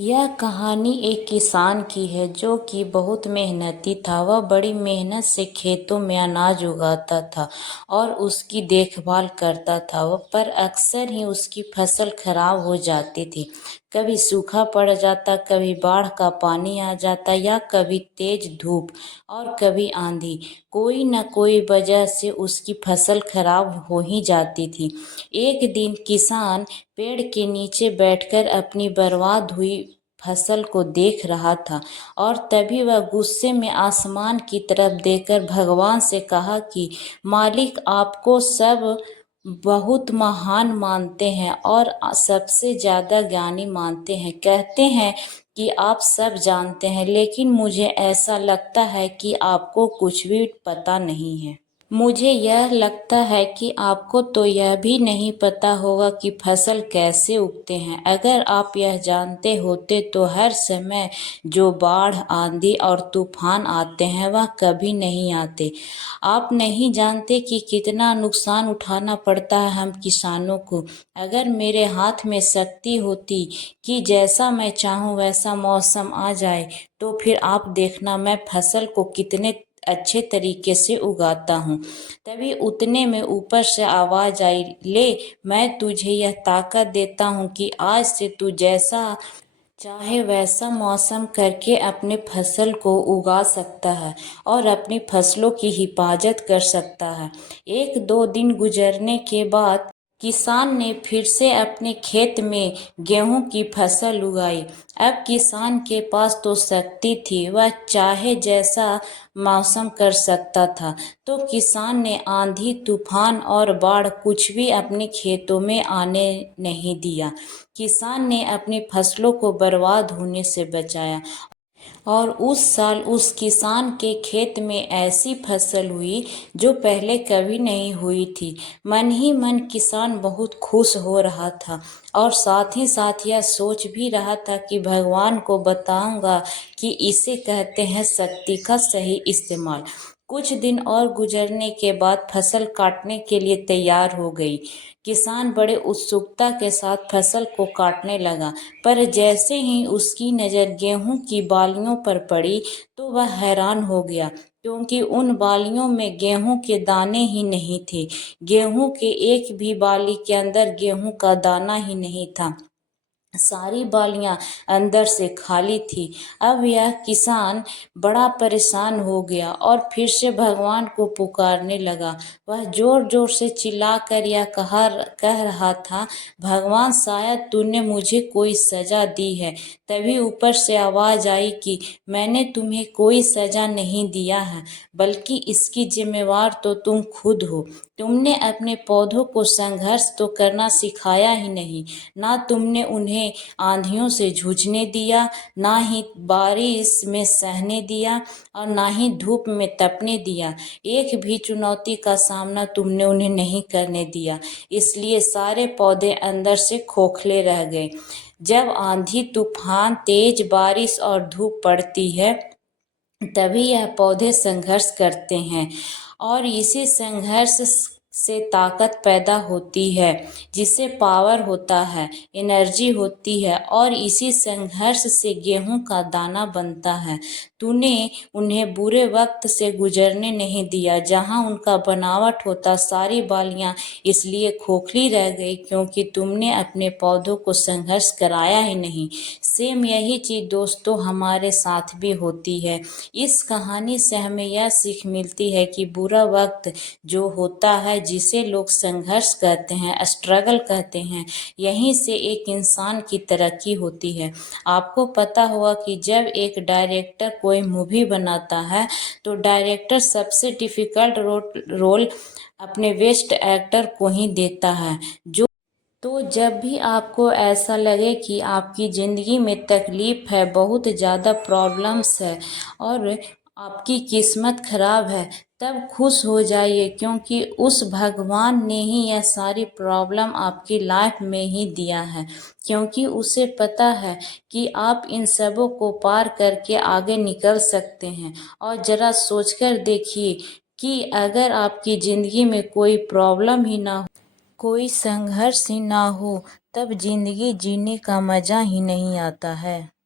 यह कहानी एक किसान की है जो कि बहुत मेहनती था। वह बड़ी मेहनत से खेतों में अनाज उगाता था और उसकी देखभाल करता था। पर अक्सर ही उसकी फसल खराब हो जाती थी। कभी सूखा पड़ जाता, कभी बाढ़ का पानी आ जाता या कभी तेज धूप और कभी आंधी। कोई न कोई वजह से उसकी फसल खराब हो ही जाती थी। एक दिन किसान पेड़ के नीचे बैठकर अपनी बर्बाद हुई फसल को देख रहा था और तभी वह गुस्से में आसमान की तरफ देखकर भगवान से कहा कि मालिक, आपको सब बहुत महान मानते हैं और सबसे ज्यादा ज्ञानी मानते हैं। कहते हैं कि आप सब जानते हैं, लेकिन मुझे ऐसा लगता है कि आपको कुछ भी पता नहीं है। मुझे यह लगता है कि आपको तो यह भी नहीं पता होगा कि फसल कैसे उगते हैं। अगर आप यह जानते होते तो हर समय जो बाढ़, आंधी और तूफान आते हैं वह कभी नहीं आते। आप नहीं जानते कि कितना नुकसान उठाना पड़ता है हम किसानों को। अगर मेरे हाथ में शक्ति होती कि जैसा मैं चाहूँ वैसा मौसम आ जाए, तो फिर आप देखना मैं फसल को कितने अच्छे तरीके से उगाता हूँ। तभी उतने में ऊपर से आवाज आई, ले, मैं तुझे यह ताकत देता हूँ कि आज से तू जैसा चाहे वैसा मौसम करके अपने फसल को उगा सकता है और अपनी फसलों की हिफाजत कर सकता है। एक दो दिन गुजरने के बाद किसान ने फिर से अपने खेत में गेहूं की फसल उगाई। अब किसान के पास तो शक्ति थी, वह चाहे जैसा मौसम कर सकता था। तो किसान ने आंधी, तूफान और बाढ़ कुछ भी अपने खेतों में आने नहीं दिया। किसान ने अपनी फसलों को बर्बाद होने से बचाया और उस साल उस किसान के खेत में ऐसी फसल हुई जो पहले कभी नहीं हुई थी। मन ही मन किसान बहुत खुश हो रहा था और साथ ही साथ यह सोच भी रहा था कि भगवान को बताऊंगा कि इसे कहते हैं शक्ति का सही इस्तेमाल। कुछ दिन और गुजरने के बाद फसल काटने के लिए तैयार हो गई। किसान बड़े उत्सुकता के साथ फसल को काटने लगा, पर जैसे ही उसकी नज़र गेहूं की बालियों पर पड़ी तो वह हैरान हो गया, क्योंकि उन बालियों में गेहूं के दाने ही नहीं थे। गेहूं के एक भी बाली के अंदर गेहूं का दाना ही नहीं था। सारी बालियां अंदर से खाली थी। अब यह किसान बड़ा परेशान हो गया और फिर से भगवान को पुकारने लगा। वह जोर जोर से चिल्लाकर यह कह रहा था, भगवान, शायद तूने मुझे कोई सजा दी है। तभी ऊपर से आवाज आई कि मैंने तुम्हें कोई सजा नहीं दिया है, बल्कि इसकी जिम्मेवार तो तुम खुद हो। तुमने अपने पौधों को संघर्ष तो करना सिखाया ही नहीं। ना तुमने उन्हें आंधियों से जूझने दिया, ना ही बारिश में सहने दिया और ना ही धूप में तपने दिया। एक भी चुनौती का सामना तुमने उन्हें नहीं करने दिया। इसलिए सारे पौधे अंदर से खोखले रह गए। जब आंधी, तूफान, तेज बारिश और धूप पड़ती है, तभी यह पौधे संघर्ष करते हैं और इसी संघर्ष से ताकत पैदा होती है, जिससे पावर होता है, एनर्जी होती है और इसी संघर्ष से गेहूं का दाना बनता है। तूने उन्हें बुरे वक्त से गुजरने नहीं दिया। जहां उनका बनावट होता, सारी बालियां इसलिए खोखली रह गई क्योंकि तुमने अपने पौधों को संघर्ष कराया ही नहीं। सेम यही चीज दोस्तों हमारे साथ भी होती है। इस कहानी से हमें यह सीख मिलती है कि बुरा वक्त जो होता है, जिसे लोग संघर्ष कहते हैं, स्ट्रगल कहते हैं, यहीं से एक इंसान की तरक्की होती है। आपको पता होगा कि जब एक डायरेक्टर कोई मूवी बनाता है तो डायरेक्टर सबसे डिफिकल्ट रोल अपने बेस्ट एक्टर को ही देता है। तो जब भी आपको ऐसा लगे कि आपकी ज़िंदगी में तकलीफ़ है, बहुत ज़्यादा प्रॉब्लम्स है और आपकी किस्मत ख़राब है, तब खुश हो जाइए, क्योंकि उस भगवान ने ही यह सारी प्रॉब्लम आपकी लाइफ में ही दिया है। क्योंकि उसे पता है कि आप इन सबों को पार करके आगे निकल सकते हैं। और ज़रा सोचकर देखिए कि अगर आपकी ज़िंदगी में कोई प्रॉब्लम ही ना कोई संघर्ष ही ना हो तब जिंदगी जीने का मजा ही नहीं आता है।